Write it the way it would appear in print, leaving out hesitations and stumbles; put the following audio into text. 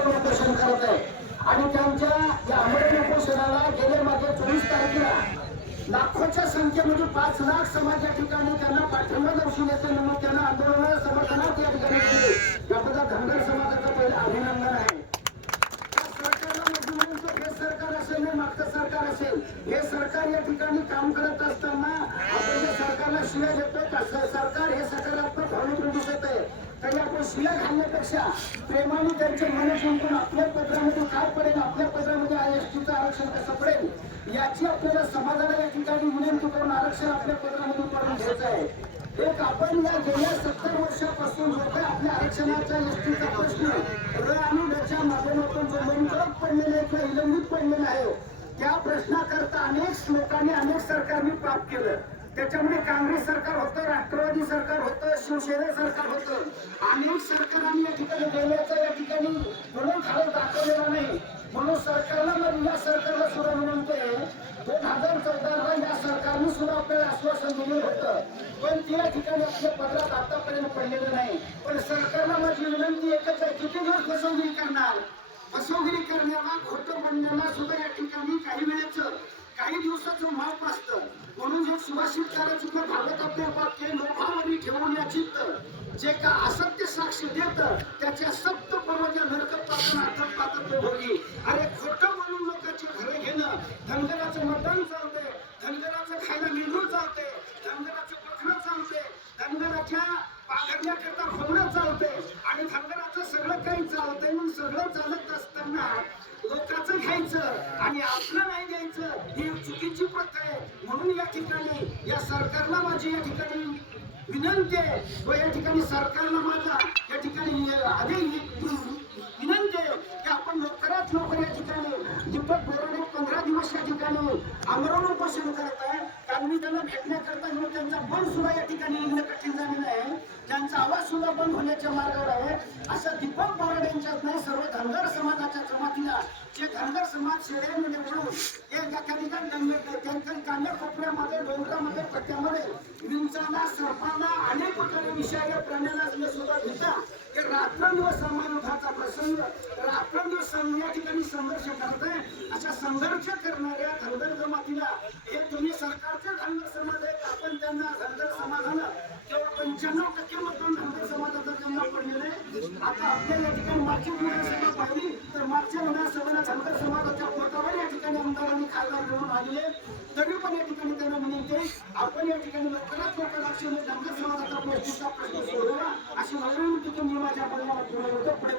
आमरण उपोषण करत आहे आणि त्यांच्या या आमरण उपोषणाला गेल्या मागे 24 तारखेला लाखोच्या संख्येमध्ये 5 लाख समाज या ठिकाणी त्यांना पाठिंबा दर्शवण्याच्या निमित्तानं आंदोलन समर्थनात या ठिकाणी केले। याबद्दल धनगर समाजाचं पहिलं अभिनंदन आहे। हे सरकार असेल मागचं सरकार असेल, हे सरकार या ठिकाणी काम करत असताना आपण जे सरकारला शिव्या देतो, सरकार हे सकारात्मक भावनेतून दिसत आहे, तरी आपण शिव्या घालण्यापेक्षा प्रेमाने त्यांचे मन जिंकून आपल्या पत्रामध्ये काय पडेल, आपल्या पत्रामध्ये एसटीचं आरक्षण कसं पडेल याची आपल्याला समाजाला या ठिकाणी विनंती करून आरक्षण आपल्या पत्रामध्ये पडून घ्यायचं आहे। एक आपण या गेल्या 70 वर्षापासून लोक आपल्या आरक्षणाचा एसटीचा प्रश्न आणि त्याच्या माध्यमातून जो मंत्रक पडलेले किंवा विलंबित पडलेला आहे त्या प्रश्नाकरता अनेक लोकांनी अनेक सरकारने पाप केलं। त्याच्यामध्ये काँग्रेस सरकार होतं, राष्ट्रवादी सरकार होतं, शिवसेना सरकार होतं, अनेक सरकारांनी या ठिकाणी गेल्याचं या ठिकाणी म्हणून खाली दाखवलेला नाही। म्हणून सरकारला मग या सरकारला सुद्धा म्हणतोय 2014ला या सरकारने सुद्धा आपल्याला आश्वासन दिलेलं होतं, पण ते या ठिकाणी आपल्या पत्रात आतापर्यंत पडलेलं नाही। पण सरकारला माझी विनंती एकच आहे, किती दिवस फसवगिरी करणार? फसवगिरी करण्याला, खोटं बोलण्याला सुद्धा या ठिकाणी काही वेळेचं काही दिवसाचं माप असतं। म्हणून हे सुभाषितकाराचं किंवा भागवतातले वाक्य लोभावरी ठेवून या चित्त जे का असत्य साक्ष देत त्याच्या सप्त पूर्वजा नरकपासून हातात पातळ भोगी। अरे खोटं बोलून लोकांची घरे घेणं, धनगराचं मतदान चालतंय, धनगराचं खायला निघून चालते, धनगराचं पखणं चालते, धनगराच्या पाघडण्याकरता होणं चालते आणि धनगराचं सगळं काही चालतंय। म्हणून सगळं चालत असताना लोकांचं घ्यायचं आणि आपलं नाही द्यायचं ही चुकीची प्रथा आहे। म्हणून या ठिकाणी या सरकारला माझी या ठिकाणी विनंती आहे व या ठिकाणी सरकारला माझा या ठिकाणी विनंती आहे की आपण लवकरात लवकर या ठिकाणी दीपक बोराडे 15 दिवस या ठिकाणी आमरण उपोषण करत आहे। कारण मी त्यांना भेटण्याकरता गेलो, त्यांचा बंद सुद्धा या ठिकाणी निघणं कठीण झालेलं आहे, त्यांचा आवाज सुद्धा बंद होण्याच्या मार्गावर आहे। अशा दीपक बोराडे यांच्यात नाही सर्व धनगर समाजाच्या जमातीला जे धनगर समाज शेड्यामध्ये मिळून एका ठिकाणी त्यांच्या कान्या कोपऱ्यामध्ये डोंगरामध्ये पट्ट्यामध्ये विंचाला सर्पाला अनेक प्रकारे विषारी प्राण्याला सुद्धा घेता हे रात्रंदिवस समारोहाचा प्रसंग रात्रंदिवस या ठिकाणी संघर्ष करत आहे। अशा संघर्ष करणाऱ्या धनगर जमातीला हे तुम्ही सरकारचे धनगर समाज आहेत, आपण त्यांना धनगर समाजाला केवळ 95% मतदान धनगर समाजाचा त्यांना पडलेलं आहे। आता आपल्या या ठिकाणी मागची विधानसभा पाहिली तर मागच्या विधानसभेला धनगर समाजाच्या पोटावर या ठिकाणी आमदारांनी खासदार घेऊन आलेले, तरी पण या ठिकाणी त्यांना विनंती आहे आपण या ठिकाणी लवकरात लवकर धनगर समाजाचा प्रश्न सोडवा अशी विनंती तुम्ही माझ्या बोलण्यात पुढे